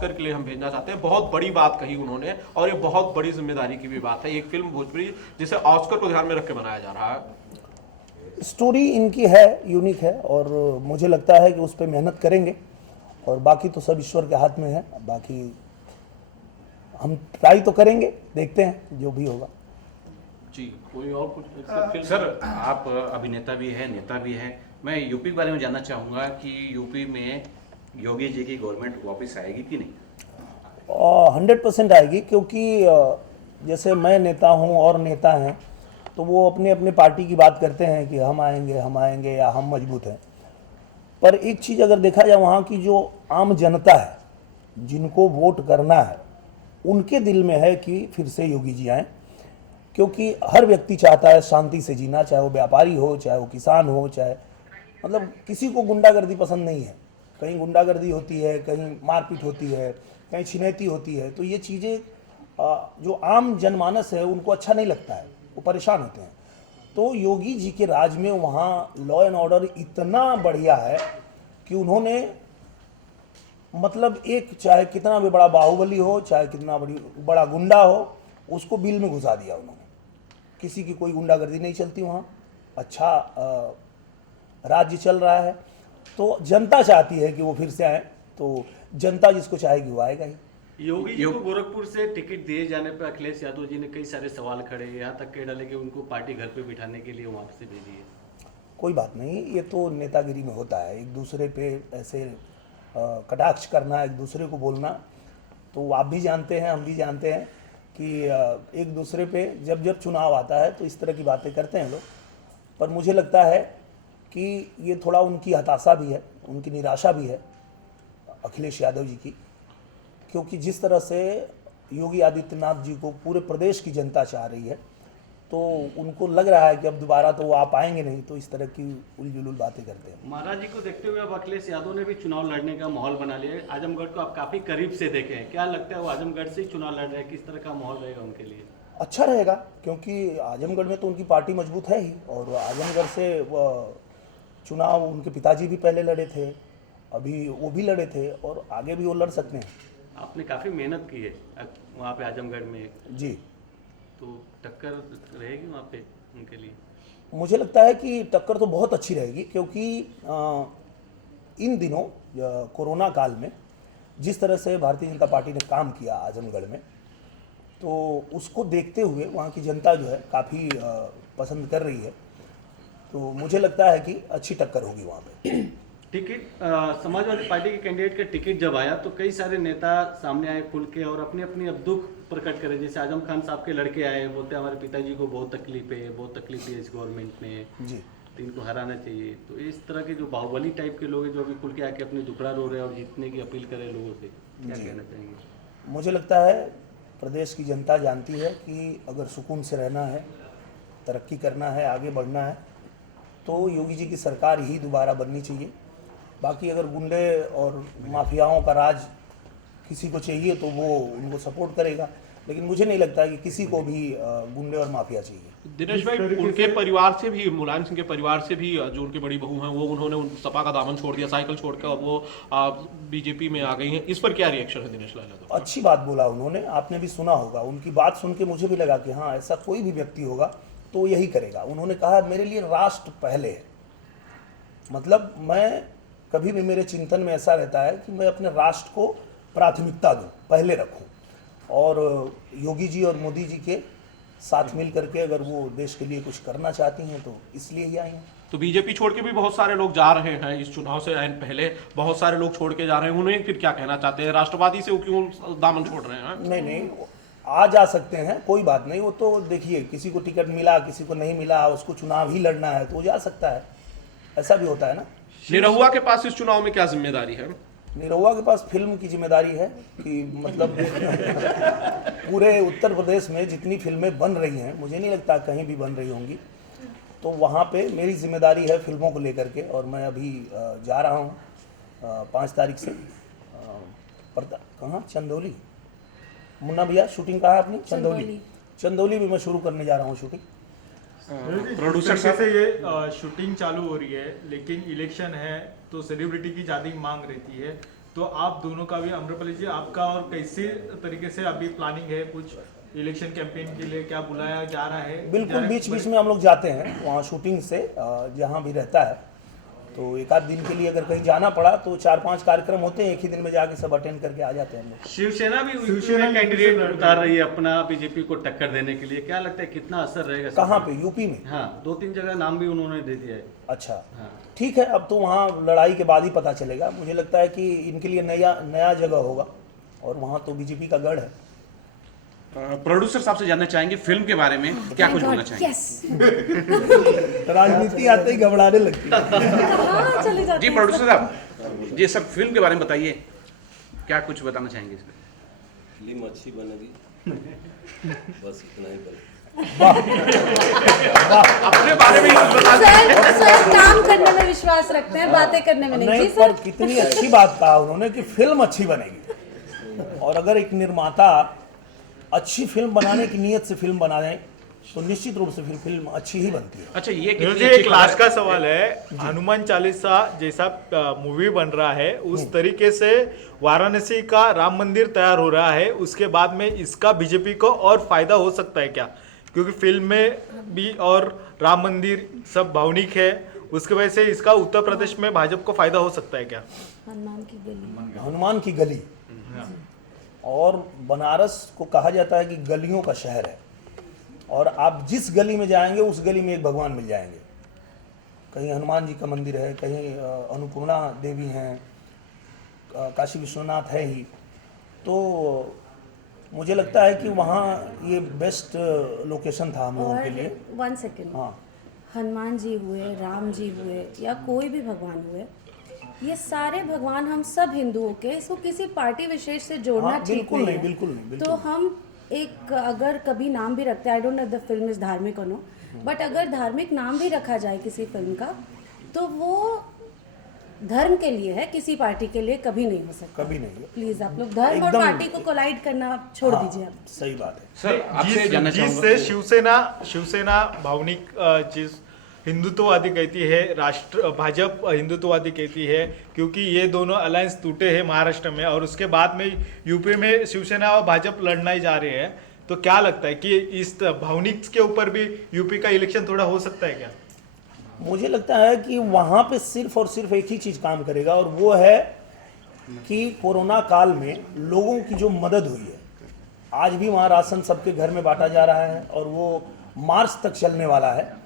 Oscar के लिए हम भेजना चाहते हैं। बहुत बड़ी बात कही उन्होंने और ये बहुत बड़ी जिम्मेदारी की भी बात है। एक फिल्म भोजपुरी जिसे ऑस्कर को ध्यान में रख के बनाया जा रहा है। स्टोरी इनकी है, यूनिक है और मुझे लगता है कि उस पर मेहनत करेंगे और बाकी तो सब ईश्वर के हाथ में है। बाकी हम ट्राई तो करेंगे, देखते हैं जो भी होगा। जी, कोई और कुछ? सर, आप अभिनेता भी हैं, नेता भी हैं। मैं यूपी के बारे में जानना चाहूँगा कि यूपी में योगी जी की गवर्नमेंट वापस आएगी कि नहीं? 100% आएगी, क्योंकि जैसे मैं नेता हूं और नेता हैं तो वो अपने अपने पार्टी की बात करते हैं कि हम आएंगे या हम मजबूत हैं। पर एक चीज़ अगर देखा जाए, वहाँ की जो आम जनता है, जिनको वोट करना है, उनके दिल में है कि फिर से योगी जी आएँ। क्योंकि हर व्यक्ति चाहता है शांति से जीना, चाहे वो व्यापारी हो, चाहे वो किसान हो, चाहे मतलब किसी को गुंडागर्दी पसंद नहीं है। कहीं गुंडागर्दी होती है, कहीं मारपीट होती है, कहीं छिनैती होती है। तो ये चीज़ें जो आम जनमानस है उनको अच्छा नहीं लगता है, वो परेशान होते हैं। तो योगी जी के राज में वहाँ लॉ एंड ऑर्डर इतना बढ़िया है कि उन्होंने मतलब एक चाहे कितना भी बड़ा बाहुबली हो, चाहे कितना बड़ा गुंडा हो, उसको बिल में घुसा दिया उन्होंने। किसी की कोई गुंडागर्दी नहीं चलती वहाँ, अच्छा राज्य चल रहा है। तो जनता चाहती है कि वो फिर से आए, तो जनता जिसको चाहेगी वो आएगा ही। योगी जी को गोरखपुर से टिकट दिए जाने पर अखिलेश यादव जी ने कई सारे सवाल खड़े, यहाँ तक कह डाले कि उनको पार्टी घर पे बिठाने के लिए वहाँ से भेजी है। कोई बात नहीं, ये तो नेतागिरी में होता है, एक दूसरे पे ऐसे कटाक्ष करना, एक दूसरे को बोलना। तो आप भी जानते हैं, हम भी जानते हैं कि एक दूसरे पे जब जब चुनाव आता है तो इस तरह की बातें करते हैं लोग। पर मुझे लगता है कि ये थोड़ा उनकी हताशा भी है, उनकी निराशा भी है अखिलेश यादव जी की, क्योंकि जिस तरह से योगी आदित्यनाथ जी को पूरे प्रदेश की जनता चाह रही है, तो उनको लग रहा है कि अब दोबारा तो वो आ पाएंगे नहीं, तो इस तरह की उलझुल बातें करते हैं। महाराज जी को देखते हुए अब अखिलेश यादव ने भी चुनाव लड़ने का माहौल बना लिया है। आजमगढ़ को आप काफी करीब से देखे हैं, क्या लगता है वो आजमगढ़ से ही चुनाव लड़ रहे हैं? किस तरह का माहौल रहेगा उनके लिए? अच्छा रहेगा, क्योंकि आजमगढ़ में तो उनकी पार्टी मजबूत है ही, और आजमगढ़ से चुनाव उनके पिताजी भी पहले लड़े थे, अभी वो भी लड़े थे और आगे भी वो लड़ सकते हैं। आपने काफी मेहनत की है वहाँ पे आजमगढ़ में, जी, तो टक्कर रहेगी वहाँ पे उनके लिए? मुझे लगता है कि टक्कर तो बहुत अच्छी रहेगी, क्योंकि इन दिनों कोरोना काल में जिस तरह से भारतीय जनता पार्टी ने काम किया आजमगढ़ में, तो उसको देखते हुए वहाँ की जनता जो है काफ़ी पसंद कर रही है। तो मुझे लगता है कि अच्छी टक्कर होगी वहाँ पे। टिकट समाजवादी पार्टी के कैंडिडेट का टिकट जब आया तो कई सारे नेता सामने आए खुल के और अपनी अपनी अब दुख प्रकट करे। जैसे आजम खान साहब के लड़के आए, बोलते हमारे पिताजी को बहुत तकलीफ है इस गवर्नमेंट में जी, तो इनको हराना चाहिए। तो इस तरह के जो बाहुबली टाइप के लोग हैं जो अभी खुल के आके अपनी दुखड़ा रो रहे हैं और जीतने की अपील कर रहे हैं लोगों से, क्या कहना चाहेंगे? मुझे लगता है प्रदेश की जनता जानती है कि अगर सुकून से रहना है, तरक्की करना है, आगे बढ़ना है, तो योगी जी की सरकार ही दोबारा बननी चाहिए। बाकी अगर गुंडे और माफियाओं का राज किसी को चाहिए तो वो उनको सपोर्ट करेगा, लेकिन मुझे नहीं लगता कि किसी को भी गुंडे और माफिया चाहिए। दिनेश भाई, उनके परिवार से भी, मुलायम सिंह के परिवार से भी जो उनकी बड़ी बहू हैं वो उन्होंने सपा का दामन छोड़ दिया, साइकिल छोड़कर और वो बीजेपी में आ गई हैं। इस पर क्या रिएक्शन है दिनेश लाल यादव? अच्छी बात बोला उन्होंने, आपने भी सुना होगा। उनकी बात सुन के मुझे भी लगा कि हाँ, ऐसा कोई भी व्यक्ति होगा तो यही करेगा। उन्होंने कहा मेरे लिए राष्ट्र पहले है, मतलब मैं कभी भी, मेरे चिंतन में ऐसा रहता है कि मैं अपने राष्ट्र को प्राथमिकता दूं, पहले रखूं। और योगी जी और मोदी जी के साथ मिल करके अगर वो देश के लिए कुछ करना चाहती हैं तो इसलिए ही आई हैं। तो बीजेपी छोड़ के भी बहुत सारे लोग जा रहे हैं इस चुनाव से पहले, बहुत सारे लोग छोड़ के जा रहे हैं। उन्हें फिर क्या कहना चाहते हैं? राष्ट्रवादी से वो क्यों दामन छोड़ रहे हैं? नहीं, आ जा सकते हैं, कोई बात नहीं। वो तो देखिए, किसी को टिकट मिला, किसी को नहीं मिला, उसको चुनाव ही लड़ना है तो वो जा सकता है, ऐसा भी होता है ना। निरहुआ के पास इस चुनाव में क्या जिम्मेदारी है? निरहुआ के पास फिल्म की जिम्मेदारी है कि मतलब पूरे उत्तर प्रदेश में जितनी फिल्में बन रही हैं, मुझे नहीं लगता कहीं भी बन रही होंगी, तो वहाँ पे मेरी जिम्मेदारी है फिल्मों को लेकर के। और मैं अभी जा रहा हूँ 5 तारीख से कहाँ, चंदौली। मुन्ना भैया, शूटिंग कहाँ है अपनी? चंदौली भी मैं शुरू करने जा रहा हूँ शूटिंग। प्रोड्यूसर से ये शूटिंग चालू हो रही है, लेकिन इलेक्शन है तो सेलिब्रिटी की ज़्यादा मांग रहती है। तो आप दोनों का भी, अम्रपाली जी आपका और कैसे तरीके से अभी प्लानिंग है, कुछ इलेक्शन कैंपेन के लिए क्या बुलाया जा रहा है? बिल्कुल, बीच बीच में हम लोग जाते हैं वहाँ शूटिंग से, जहाँ भी रहता है, तो एक आध दिन के लिए अगर कहीं जाना पड़ा तो 4-5 कार्यक्रम होते हैं, एक ही दिन में जाके सब अटेंड करके आ जाते हैं हम लोग। शिवसेना भी कैंडिडेट उतार रही है अपना बीजेपी को टक्कर देने के लिए, क्या लगता है कितना असर रहेगा? कहाँ पे? यूपी में? हाँ, 2-3 जगह नाम भी उन्होंने दे दिया है। अच्छा, हाँ। ठीक है, अब तो वहाँ लड़ाई के बाद ही पता चलेगा। मुझे लगता है कि इनके लिए नया जगह होगा और वहाँ तो बीजेपी का गढ़ है। प्रोड्यूसर साहब से जानना चाहेंगे फिल्म के बारे में क्या कुछ बोलना चाहेंगे? राजनीति आते ही घबराने लगती है। चले जाते जी हैं। प्रोड्यूसर साहब, जी सर फिल्म के बारे में बताइए, क्या कुछ बताना चाहेंगे इसमें? फिल्म अच्छी बनेगी, बस इतना ही बने। अपने बारे में कुछ बता सर काम करने में विश्वास रखते हैं, बातें करने में नहीं। जी पर सर, कितनी अच्छी बात कहा उन्होंने कि फिल्म अच्छी बनेगी, और अगर एक निर्माता अच्छी फिल्म बनाने की नीयत से फिल्म बना दें तो निश्चित रूप से फिर फिल्म अच्छी ही बनती है। अच्छा ये नीरज कितनी जी, अच्छी एक खबर लास्ट है। का सवाल है, हनुमान चालीसा जैसा मूवी बन रहा है उस तरीके से वाराणसी का राम मंदिर तैयार हो रहा है, उसके बाद में इसका बीजेपी को और फायदा हो सकता है क्या? क्योंकि फिल्म में भी और राम मंदिर सब भावनिक है, उसकी वजह से इसका उत्तर प्रदेश में भाजपा को फायदा हो सकता है क्या? हनुमान की गली, और बनारस को कहा जाता है कि गलियों का शहर है, और आप जिस गली में जाएंगे उस गली में एक भगवान मिल जाएंगे। कहीं हनुमान जी का मंदिर है, कहीं अन्नपूर्णा देवी हैं, काशी विश्वनाथ है ही, तो मुझे लगता है कि वहाँ ये बेस्ट लोकेशन था हम लोगों के लिए। 1 सेकेंड, हाँ, हनुमान जी हुए, राम जी हुए, या कोई भी भगवान हुए, ये सारे भगवान हम सब हिंदुओं के, इसको किसी पार्टी विशेष से जोड़ना हाँ, ठीक बिल्कुल नहीं नहीं, है। बिल्कुल नहीं, बिल्कुल तो हम एक अगर कभी नाम भी रखते हैं, I don't know the film is धार्मिक और नो, बट अगर धार्मिक नाम भी रखा जाए किसी फिल्म का तो वो धर्म के लिए है, किसी पार्टी के लिए कभी नहीं हो सकता। कभी नहीं है। प्लीज आप लोग धर्म और एकदम- पार्टी को कोलाइड करना छोड़ हाँ, दीजिए आप। सही बात है। सर आपसे जानना चाहूंगा जिससे शिवसेना भावनिक जिस हिंदुत्ववादी कहती है, राष्ट्र भाजपा हिंदुत्ववादी कहती है, क्योंकि ये दोनों अलायंस टूटे हैं महाराष्ट्र में और उसके बाद में यूपी में शिवसेना और भाजपा लड़ना ही जा रहे हैं, तो क्या लगता है कि इस भावनिक के ऊपर भी यूपी का इलेक्शन थोड़ा हो सकता है क्या? मुझे लगता है कि वहाँ पे सिर्फ और सिर्फ एक ही चीज़ काम करेगा, और वो है कि कोरोना काल में लोगों की जो मदद हुई है, आज भी वहाँ राशन सबके घर में बांटा जा रहा है और वो मार्च तक चलने वाला है।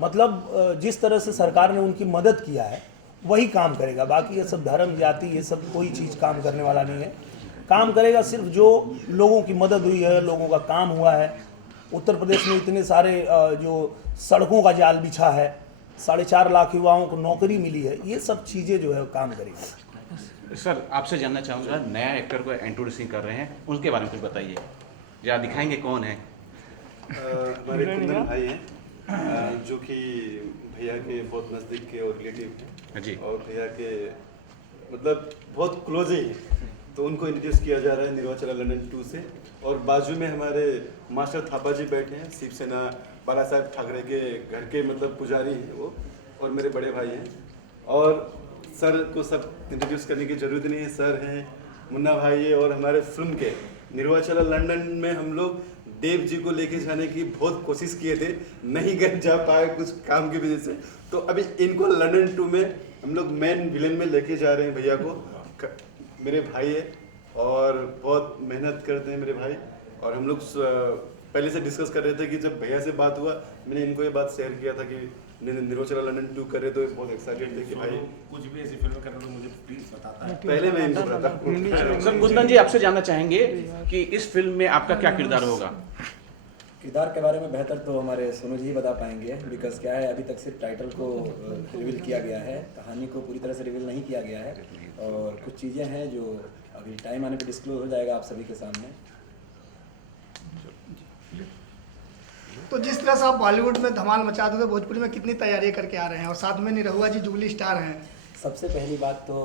मतलब जिस तरह से सरकार ने उनकी मदद किया है वही काम करेगा। बाकी ये सब धर्म जाति ये सब कोई चीज़ काम करने वाला नहीं है। काम करेगा सिर्फ जो लोगों की मदद हुई है, लोगों का काम हुआ है। उत्तर प्रदेश में इतने सारे जो सड़कों का जाल बिछा है, 4.5 लाख युवाओं को नौकरी मिली है, ये सब चीज़ें जो है काम करेगी। सर आपसे जानना चाहूंगा, नया एक्टर को इंट्रोड्यूसिंग कर रहे हैं, उसके बारे में कुछ बताइए, जरा दिखाएंगे कौन है? हमारे कुंदन भाई हैं, जो कि भैया के बहुत नज़दीक के और रिलेटिव हैं जी। और भैया के मतलब बहुत क्लोज ही हैं, तो उनको इंट्रोड्यूस किया जा रहा है निर्वाचन लंदन 2 से। और बाजू में हमारे मास्टर थापा जी बैठे हैं, शिवसेना बाला साहब ठाकरे के घर के मतलब पुजारी हैं वो, और मेरे बड़े भाई हैं। और सर को सब इंट्रोड्यूस करने की ज़रूरत नहीं है, सर हैं, मुन्ना भाई है, और हमारे फिल्म के निर्वाचन लंदन में हम लोग देव जी को लेके जाने की बहुत कोशिश किए थे, नहीं गए जा पाए कुछ काम की वजह से। तो अभी इनको लंदन 2 में हम लोग मेन विलेन में लेके जा रहे हैं भैया को। मेरे भाई है और बहुत मेहनत करते हैं मेरे भाई, और हम लोग पहले से डिस्कस कर रहे थे कि जब भैया से बात हुआ, मैंने इनको ये बात शेयर किया था कि निर्वाचन लंदन 2 करे, तो बहुत एक्साइटेड थे कि भाई कुछ भी ऐसी फिल्म करना तो मुझे प्लीज बताता। पहले मैं इनको बताता सर कुंदन जी आपसे जानना चाहेंगे कि इस फिल्म में आपका क्या किरदार होगा? किरदार के बारे में बेहतर तो हमारे सोनू जी बता पाएंगे, बिकॉज क्या है अभी तक सिर्फ टाइटल को रिवील किया गया है, कहानी को पूरी तरह से रिवील नहीं किया गया है, और कुछ चीज़ें हैं जो अभी टाइम आने पे डिस्क्लोज हो जाएगा आप सभी के सामने। तो जिस तरह से आप बॉलीवुड में धमाल मचा दो, भोजपुरी में कितनी तैयारी करके आ रहे हैं, और साथ में निरहुआ जी जुबली स्टार हैं। सबसे पहली बात तो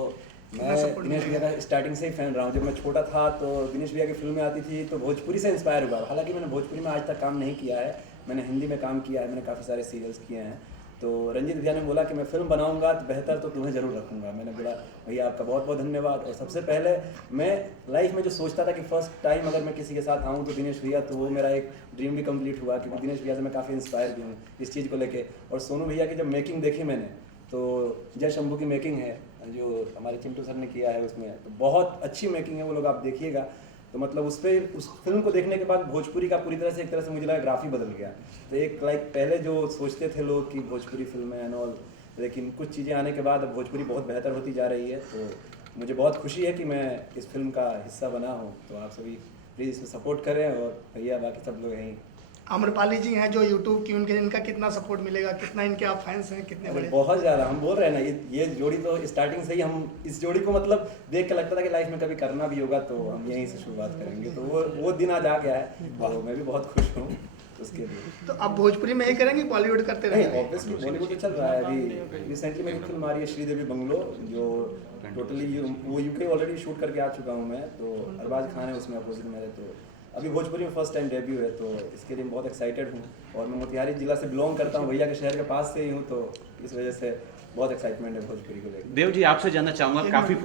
मैं दिनेश भैया का स्टार्टिंग से ही फैन रहा हूँ। जब मैं छोटा था तो दिनेश भैया की फिल्में आती थी तो भोजपुरी से इंस्पायर हुआ। हालांकि मैंने भोजपुरी में आज तक काम नहीं किया है, मैंने हिंदी में काम किया है, मैंने काफ़ी सारे सीरियल्स किए हैं। तो रंजीत भैया ने बोला कि मैं फिल्म बनाऊंगा तो बेहतर तो तुम्हें ज़रूर रखूंगा। मैंने बोला भैया आपका बहुत बहुत धन्यवाद। और सबसे पहले मैं लाइफ में जो सोचता था कि फर्स्ट टाइम अगर मैं किसी के साथ आऊँ तो दिनेश भैया, तो वो मेरा एक ड्रीम भी कंप्लीट हुआ, क्योंकि दिनेश भैया से मैं काफ़ी इंस्पायर भी हूँ इस चीज़ को लेके। और सोनू भैया की जब मेकिंग देखी मैंने, तो जय शंभू की मेकिंग है जो हमारे चिंटू सर ने किया है उसमें, तो बहुत अच्छी मेकिंग है, वो लोग आप देखिएगा। तो मतलब उस फिल्म को देखने के बाद भोजपुरी का पूरी तरह से एक तरह से मुझे लगा ग्राफ ही बदल गया। तो एक पहले जो सोचते थे लोग कि भोजपुरी फिल्म है एंड ऑल, लेकिन कुछ चीज़ें आने के बाद अब भोजपुरी बहुत बेहतर होती जा रही है। तो मुझे बहुत खुशी है कि मैं इस फिल्म का हिस्सा बना हूँ। तो आप सभी प्लीज़ इसमें सपोर्ट करें, और भैया बाकी सब लोग यहीं। आम्रपाली जी हैं जो यूट्यूब की, उनके इनका कितना सपोर्ट मिलेगा, कितना इनके आप फैंस हैं, कितने बड़े? बहुत ज़्यादा। हम बोल रहे हैं ना, ये जोड़ी तो स्टार्टिंग से ही हम इस जोड़ी को मतलब देख के लगता था कि लाइफ में कभी करना भी होगा तो हम यहीं से शुरुआत करेंगे। तो वो दिन आज आ गया है, तो मैं भी बहुत खुश हूँ उसके लिए। तो आप भोजपुरी में ही करेंगे, बॉलीवुड करते रहेंगे? ऑब्वियसली बॉलीवुड तो चल रहा है। अभी रिसेंटली मेरी फिल्म आ रही है श्रीदेवी बंगलो, जो टोटली वो यूके ऑलरेडी शूट करके आ चुका हूँ मैं। तो अरबाज खान है उसमें अपोजिट मेरे। तो अभी भोजपुरी में फर्स्ट टाइम डेब्यू है, तो इसके लिए बहुत एक्साइटेड हूँ। और मैं मोतिहारी जिला से बिलोंग करता हूँ, भैया के शहर के पास से ही हूँ, तो इस वजह से बहुत एक्साइटमेंट है भोजपुरी को लेकर। देव जी आपसे जानना चाहूँगा, काफ़ी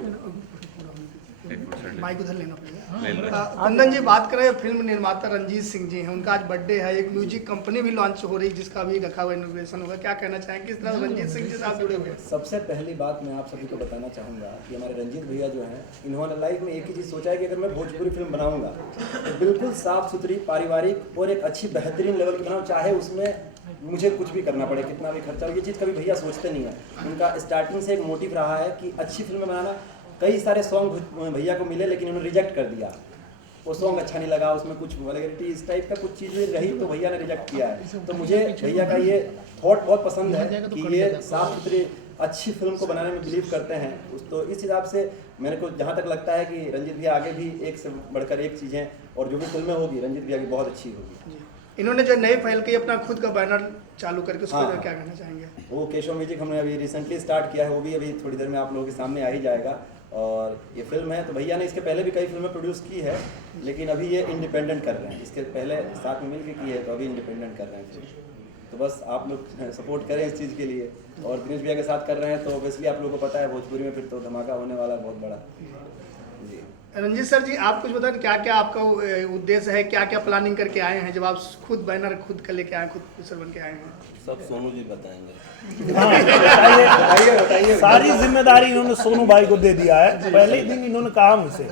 माइक उधर लेना पड़ेगा। कुंदन जी, बात करें फिल्म निर्माता रंजीत सिंह जी हैं, उनका आज बर्थडे है, एक म्यूजिक कंपनी भी लॉन्च हो रही जिसका भी रखा हुआ इनोग्रेशन होगा, क्या कहना चाहेंगे, किस तरह रंजीत सिंह जी से आप जुड़े हुए हैं? सबसे पहली बात मैं आप सभी को बताना चाहूँगा कि हमारे रंजीत भैया जो हैं, इन्होंने लाइफ में एक ही चीज़ सोचा है कि अगर मैं भोजपुरी फिल्म बनाऊँगा तो बिल्कुल साफ़ सुथरी, पारिवारिक और एक अच्छी बेहतरीन लेवल की बनाऊँ, चाहे उसमें मुझे कुछ भी करना पड़े, कितना भी खर्चा हो। ये चीज़ कभी भैया सोचते नहीं है। उनका स्टार्टिंग से एक मोटिव रहा है कि अच्छी फिल्में बनाना। कई सारे सॉन्ग भैया को मिले, लेकिन उन्होंने रिजेक्ट कर दिया। वो सॉन्ग अच्छा नहीं लगा, उसमें कुछ वल्गैरिटी इस टाइप का कुछ चीज़ें रही, तो भैया ने रिजेक्ट किया है। तो मुझे भैया का ये थॉट बहुत पसंद है कि ये साफ सुथरी अच्छी फिल्म को बनाने में बिलीव करते हैं। तो इस हिसाब से मेरे को जहाँ तक लगता है कि रंजीत भैया आगे भी एक से बढ़कर एक चीज़ें, और जो भी फिल्में होगी रंजीत भैया की बहुत अच्छी होगी। इन्होंने जो नए फैल के अपना खुद का बैनर चालू करके उसको हाँ। क्या कहना चाहेंगे? वो केशव म्यूजिक हमने अभी रिसेंटली स्टार्ट किया है, वो भी अभी थोड़ी देर में आप लोगों के सामने आ ही जाएगा। और ये फिल्म है, तो भैया ने इसके पहले भी कई फिल्में प्रोड्यूस की है, लेकिन अभी ये इंडिपेंडेंट कर रहे हैं। इसके पहले साथ में मिलकर की है, तो अभी इंडिपेंडेंट कर रहे हैं। तो बस आप लोग सपोर्ट करें इस चीज़ के लिए। और दिनेश भैया के साथ कर रहे हैं, तो ऑब्वियसली आप लोगों को पता है भोजपुरी में फिर तो धमाका होने वाला है बहुत बड़ा। जी रंजीत सर जी, आप कुछ बताएं, क्या क्या आपका उद्देश्य है, क्या क्या प्लानिंग करके आए हैं जब आप खुद बैनर खुद का लेके आए, खुद प्रोड्यूसर बन के आए हैं? सब सोनू जी बताएंगे। बताइए। सारी जिम्मेदारी इन्होंने सोनू भाई को दे दिया है, पहले ही दिन इन्होंने कहा मुझसे